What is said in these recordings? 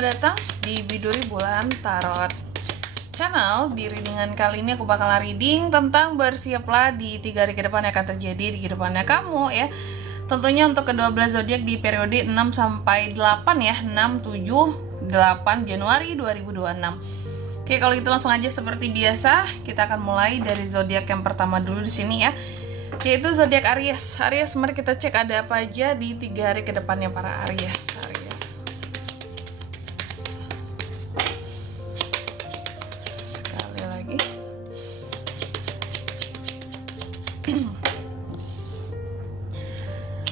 selamat datang di Biduri Bulan Tarot Channel. Di readingan kali ini aku bakal reading tentang bersiaplah di 3 hari ke depan yang akan terjadi di kehidupannya kamu ya. Tentunya untuk ke-12 zodiak di periode 6 sampai 8 ya, 6, 7, 8 Januari 2026. Oke, kalau gitu langsung aja seperti biasa, kita akan mulai dari zodiak yang pertama dulu di sini ya. Yaitu zodiak Aries. Aries, mari kita cek ada apa aja di 3 hari ke depannya para Aries. Sekali lagi.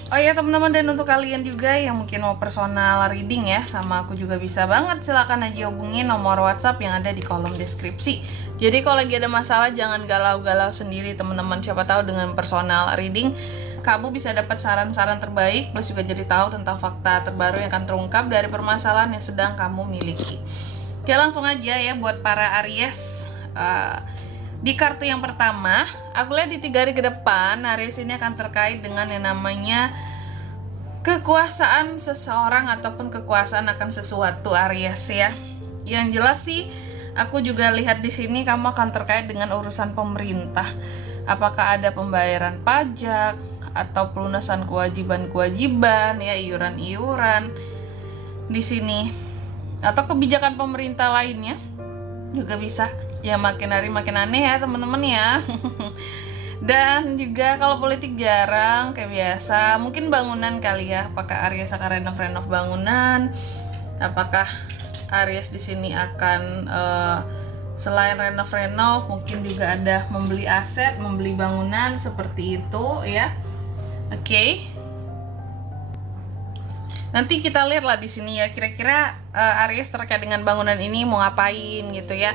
Oh ya teman-teman, dan untuk kalian juga yang mungkin mau personal reading ya sama aku juga bisa banget, silahkan aja hubungi nomor WhatsApp yang ada di kolom deskripsi. Jadi kalau lagi ada masalah jangan galau-galau sendiri teman-teman, siapa tahu dengan personal reading kamu bisa dapat saran-saran terbaik, plus juga jadi tahu tentang fakta terbaru yang akan terungkap dari permasalahan yang sedang kamu miliki. Oke, langsung aja ya buat para Aries. Di kartu yang pertama, aku lihat di 3 hari ke depan Aries ini akan terkait dengan yang namanya kekuasaan seseorang ataupun kekuasaan akan sesuatu Aries ya. Yang jelas sih aku juga lihat di sini kamu akan terkait dengan urusan pemerintah. Apakah ada pembayaran pajak atau pelunasan kewajiban-kewajiban ya, iuran-iuran di sini, atau kebijakan pemerintah lainnya juga bisa. Ya makin hari makin aneh ya teman-teman ya. Dan juga kalau politik jarang kayak biasa, mungkin bangunan kali ya. Apakah Aries akan renov bangunan? Apakah Aries di sini akan selain renov mungkin juga ada membeli aset, membeli bangunan seperti itu ya. Oke. Nanti kita lihat lah di sini ya, kira-kira Aries terkait dengan bangunan ini mau ngapain gitu ya.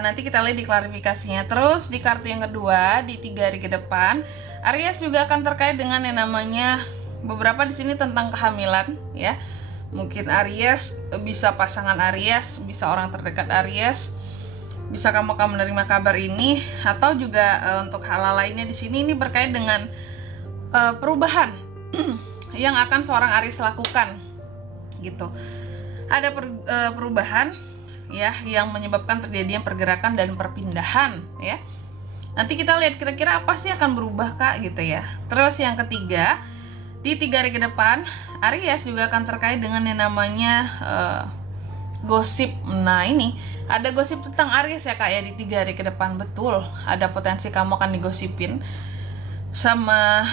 Nanti kita lihat di klarifikasinya. Terus di kartu yang kedua di 3 hari ke depan Aries juga akan terkait dengan yang namanya beberapa di sini tentang kehamilan ya. Mungkin Aries bisa pasangan Aries, bisa orang terdekat Aries, bisa kamu akan menerima kabar ini, atau juga untuk hal lainnya di sini ini berkait dengan perubahan yang akan seorang Aries lakukan gitu. Ada perubahan ya yang menyebabkan terjadinya pergerakan dan perpindahan ya. Nanti kita lihat kira-kira apa sih akan berubah Kak gitu ya. Terus yang ketiga di 3 hari ke depan Aries juga akan terkait dengan yang namanya gosip. Nah ini ada gosip tentang Aries ya Kak ya di 3 hari ke depan. Betul, ada potensi kamu akan digosipin sama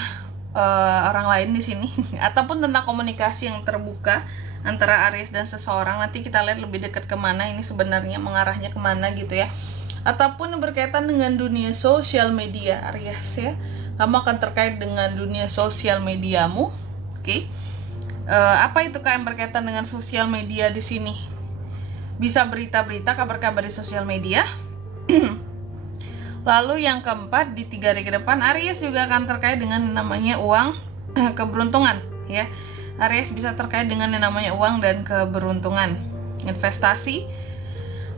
orang lain di sini ataupun tentang komunikasi yang terbuka antara Aries dan seseorang. Nanti kita lihat lebih dekat kemana ini sebenarnya, mengarahnya kemana gitu ya. Ataupun berkaitan dengan dunia sosial media Aries ya, kamu akan terkait dengan dunia sosial mediamu. Oke. Apa itu Kak yang berkaitan dengan sosial media di sini? Bisa berita-berita, kabar-kabar di sosial media. Lalu yang keempat di 3 hari ke depan Aries juga akan terkait dengan namanya uang, keberuntungan ya. Aries bisa terkait dengan yang namanya uang dan keberuntungan. Investasi.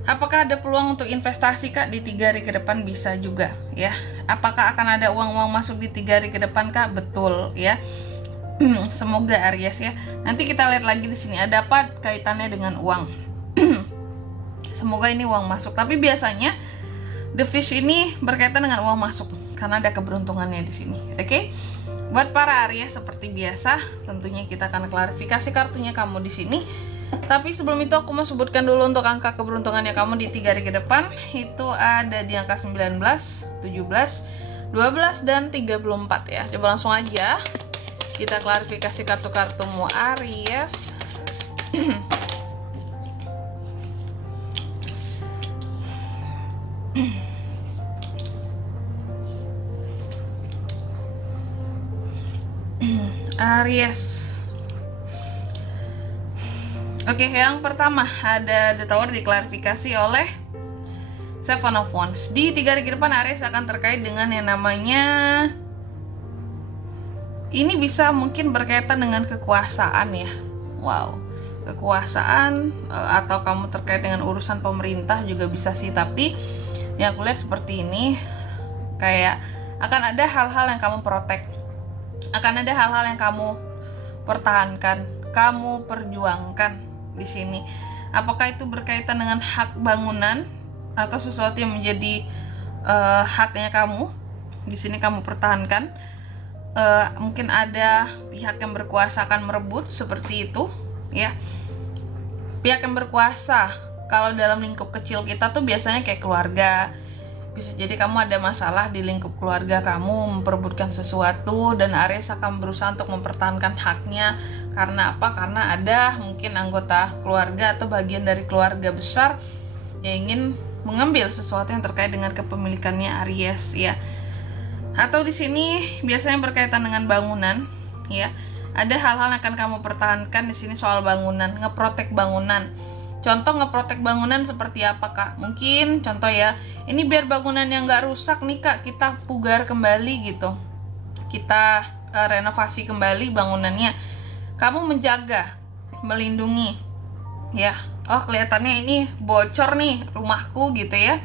Apakah ada peluang untuk investasi Kak di 3 hari ke depan? Bisa juga ya. Apakah akan ada uang-uang masuk di 3 hari ke depan Kak? Betul ya. Semoga Aries ya. Nanti kita lihat lagi di sini ada apa kaitannya dengan uang. Semoga ini uang masuk. Tapi biasanya The Fish ini berkaitan dengan uang masuk karena ada keberuntungannya di sini. Oke. Buat para Aries seperti biasa, tentunya kita akan klarifikasi kartunya kamu di sini. Tapi sebelum itu aku mau sebutkan dulu untuk angka keberuntungannya kamu di 3 hari ke depan. Itu ada di angka 19, 17, 12 dan 34 ya. Coba langsung aja kita klarifikasi kartu-kartumu Aries. Aries. Oke, yang pertama ada The Tower diklarifikasi oleh Seven of Wands. Di 3 hari ke depan Aries akan terkait dengan yang namanya, ini bisa mungkin berkaitan dengan kekuasaan ya. Wow, kekuasaan atau kamu terkait dengan urusan pemerintah juga bisa sih. Tapi yang aku lihat seperti ini, kayak akan ada hal-hal yang kamu protect, akan ada hal-hal yang kamu pertahankan, kamu perjuangkan di sini. Apakah itu berkaitan dengan hak bangunan atau sesuatu yang menjadi haknya kamu? Di sini kamu pertahankan. Mungkin ada pihak yang berkuasa akan merebut seperti itu, ya. Pihak yang berkuasa kalau dalam lingkup kecil kita tuh biasanya kayak keluarga. Bisa jadi kamu ada masalah di lingkup keluarga kamu, memperebutkan sesuatu, dan Aries akan berusaha untuk mempertahankan haknya. Karena apa? Karena ada mungkin anggota keluarga atau bagian dari keluarga besar yang ingin mengambil sesuatu yang terkait dengan kepemilikannya Aries, ya. Atau di sini biasanya berkaitan dengan bangunan, ya. Ada hal-hal yang akan kamu pertahankan di sini soal bangunan, ngeprotek bangunan. Contoh ngeprotek bangunan seperti apa, Kak? Mungkin contoh ya, ini biar bangunan yang nggak rusak nih, Kak, kita pugar kembali gitu. Kita renovasi kembali bangunannya. Kamu menjaga, melindungi, ya. Oh, kelihatannya ini bocor nih rumahku gitu ya.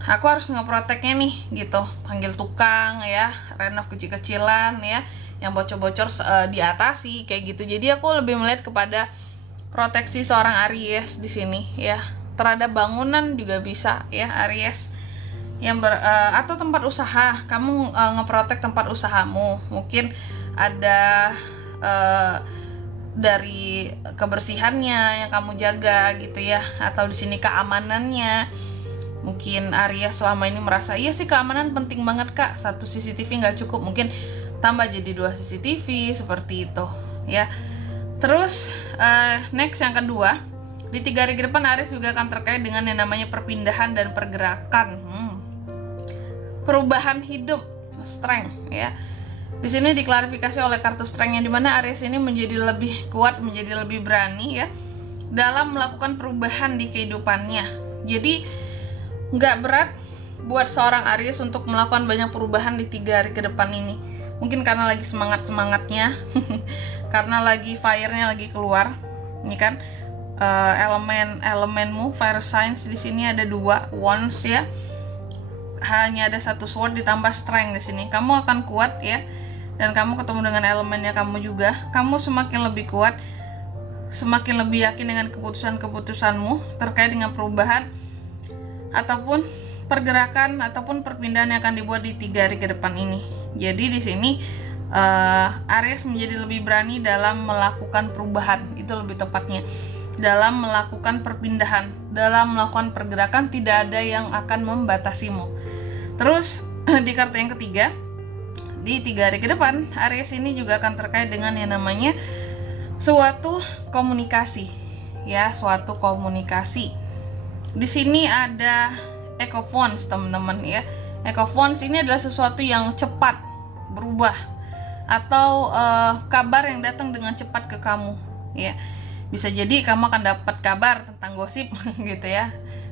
Aku harus ngeproteknya nih gitu. Panggil tukang ya, renov kecil-kecilan ya, yang bocor-bocor diatasi kayak gitu. Jadi aku lebih melihat kepada proteksi seorang Aries di sini ya. Terhadap bangunan juga bisa ya Aries. Yang atau tempat usaha, kamu ngeprotek tempat usahamu. Mungkin ada dari kebersihannya yang kamu jaga gitu ya, atau di sini keamanannya. Mungkin Aries selama ini merasa iya sih keamanan penting banget, Kak, 1 CCTV nggak cukup, mungkin tambah jadi 2 CCTV seperti itu ya. Terus next yang kedua, di 3 hari ke depan Aries juga akan terkait dengan yang namanya perpindahan dan pergerakan, perubahan hidup, strength ya. Di sini diklarifikasi oleh kartu strength, yang dimana Aries ini menjadi lebih kuat, menjadi lebih berani ya dalam melakukan perubahan di kehidupannya. Jadi nggak berat buat seorang Aries untuk melakukan banyak perubahan di 3 hari ke depan ini. Mungkin karena lagi semangatnya karena lagi fire-nya lagi keluar. Ini kan elemenmu fire signs di sini ada 2 wands ya. Hanya ada 1 sword ditambah strength di sini. Kamu akan kuat ya. Dan kamu ketemu dengan elemennya kamu juga, kamu semakin lebih kuat, semakin lebih yakin dengan keputusan-keputusanmu terkait dengan perubahan ataupun pergerakan ataupun perpindahan yang akan dibuat di 3 hari ke depan ini. Jadi di sini Aries menjadi lebih berani dalam melakukan perubahan, itu lebih tepatnya, dalam melakukan perpindahan, dalam melakukan pergerakan, tidak ada yang akan membatasimu. Terus di kartu yang ketiga, di 3 hari ke depan Aries ini juga akan terkait dengan yang namanya suatu komunikasi ya, suatu komunikasi. Di sini ada Ecophons teman-teman ya. Ecophons ini adalah sesuatu yang cepat berubah atau kabar yang datang dengan cepat ke kamu ya. Bisa jadi kamu akan dapat kabar tentang gosip gitu ya.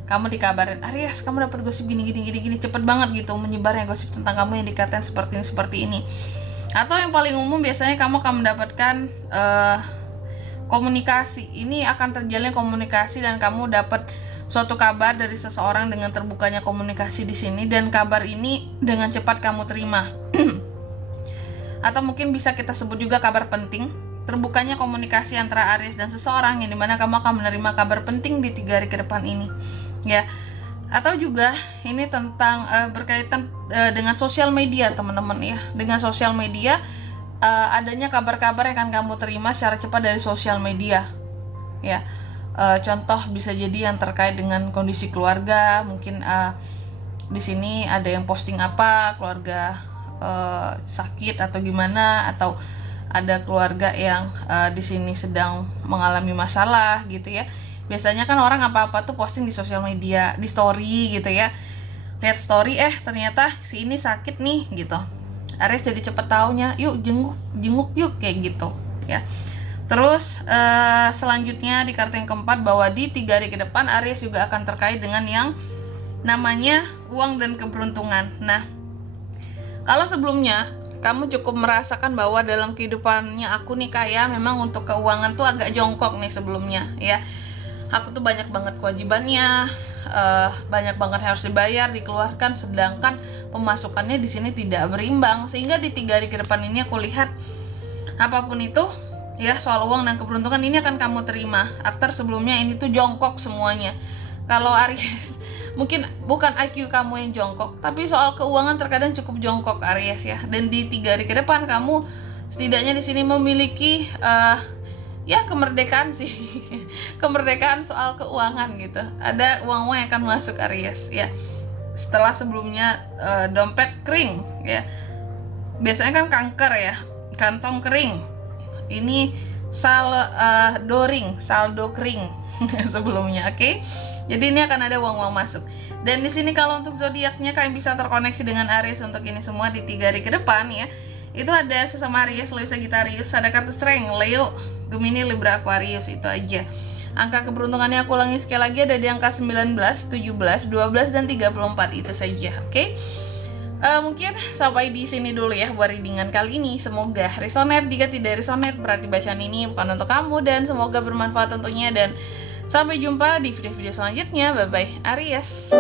Kamu dikabarin, Aries kamu dapat gosip gini cepet banget gitu menyebarnya gosip tentang kamu yang dikatain seperti ini. Atau yang paling umum biasanya kamu akan mendapatkan komunikasi. Ini akan terjalin komunikasi dan kamu dapat suatu kabar dari seseorang dengan terbukanya komunikasi di sini, dan kabar ini dengan cepat kamu terima. Atau mungkin bisa kita sebut juga kabar penting. Terbukanya komunikasi antara Aries dan seseorang yang dimana kamu akan menerima kabar penting di 3 hari ke depan ini ya. Atau juga ini tentang berkaitan dengan sosial media teman-teman ya. Dengan sosial media adanya kabar-kabar yang akan kamu terima secara cepat dari sosial media ya. Contoh bisa jadi yang terkait dengan kondisi keluarga, mungkin di sini ada yang posting apa, keluarga sakit atau gimana, atau ada keluarga yang di sini sedang mengalami masalah gitu ya. Biasanya kan orang apa-apa tuh posting di sosial media, di story gitu ya. Lihat story, ternyata si ini sakit nih gitu. Aries jadi cepet taunya, yuk jenguk yuk kayak gitu ya. Terus selanjutnya di kartu yang keempat, bahwa di 3 hari ke depan Aries juga akan terkait dengan yang namanya uang dan keberuntungan. Nah, kalau sebelumnya kamu cukup merasakan bahwa dalam kehidupannya aku nih kayak memang untuk keuangan tuh agak jongkok nih sebelumnya ya. Aku tuh banyak banget kewajibannya, banyak banget harus dibayar, dikeluarkan, sedangkan pemasukannya di sini tidak berimbang. Sehingga di 3 hari ke depan ini aku lihat apapun itu ya, soal uang dan keberuntungan ini akan kamu terima. Aktor sebelumnya ini tuh jongkok semuanya. Kalau Aries, mungkin bukan IQ kamu yang jongkok, tapi soal keuangan terkadang cukup jongkok Aries ya. Dan di 3 hari ke depan kamu setidaknya di sini memiliki ya kemerdekaan sih, kemerdekaan soal keuangan gitu. Ada uang-uang yang akan masuk Aries ya. Setelah sebelumnya dompet kering ya. Biasanya kan kanker ya, kantong kering. Ini saldo kering sebelumnya, oke? Jadi ini akan ada uang-uang masuk. Dan di sini kalau untuk zodiaknya kalian bisa terkoneksi dengan Aries untuk ini semua di 3 hari ke depan ya. Itu ada sesama Aries, Leo, Sagittarius, ada kartu Strength, Leo, Gemini, Libra, Aquarius, itu aja. Angka keberuntungannya aku ulangi sekali lagi, ada di angka 19, 17, 12, dan 34, itu saja, oke? Mungkin sampai di sini dulu ya buat readingan kali ini. Semoga resonate. Jika tidak resonate berarti bacaan ini bukan untuk kamu, dan semoga bermanfaat tentunya. Dan sampai jumpa di video-video selanjutnya. Bye bye Aries.